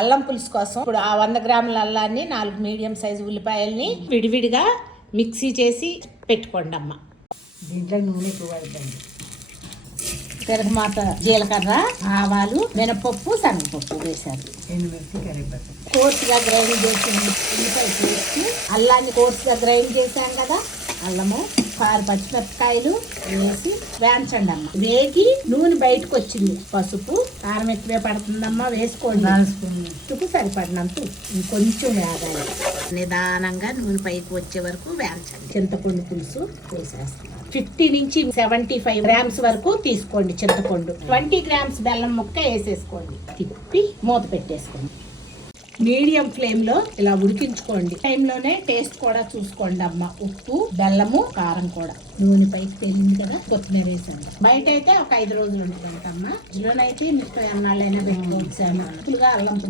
అల్లం పులుసు కోసం ఇప్పుడు ఆ 100 గ్రాముల అల్లాన్ని 4 మీడియం సైజు ఉల్లిపాయల్ని విడివిడిగా మిక్సీ చేసి పెట్టుకోండి అమ్మ. దీంట్లో నూనె ఎక్కువ పడుతుంది. తిరగమాత జీలకర్ర, ఆవాలు, మినపప్పు, శనగపప్పు వేశారు. ఎండుమిర్చి, కరివేపాకు. కోర్సుగా గ్రైండ్ చేసి ఉల్లిపాయ వేసి అల్లాన్ని కోర్సుగా గ్రైండ్ చేశాం కదా, అల్లము, 6 పచ్చిమిరపకాయలు వేసి వేయించండి అమ్మ. వేగి నూనె బయటకు వచ్చింది. పసుపు, కారం ఎక్కువే పడుతుందమ్మా, వేసుకోండి. 4 స్పూన్లు. ఉప్పుకు సరిపడినంత ఇంకొంచెం వేగాలి. నిదానంగా నూనె పైకి వచ్చే వరకు వేయించండి. చింతపండు పులుసు వేసేస్తాం. 50 నుంచి 75 గ్రామ్స్ వరకు తీసుకోండి చింతపండు. 20 గ్రామ్స్ బెల్లం ముక్క వేసేసుకోండి. తిప్పి మూత పెట్టేసుకోండి. మీడియం ఫ్లేమ్ లో ఇలా ఉడికించుకోండి. టైంలోనే టేస్ట్ కూడా చూసుకోండి అమ్మ. ఉప్పు, బెల్లము, కారం కూడా. నూనె పైకి తేలింది కదా, కొత్తిమీర వేసండి. బయట అయితే ఒక 5 రోజులు ఉంటుందంటమ్మా. ఇందులోనైతే మీకు ఎన్నాళ్ళైనా పెట్టుకోవచ్చు. అల్లం పులుసు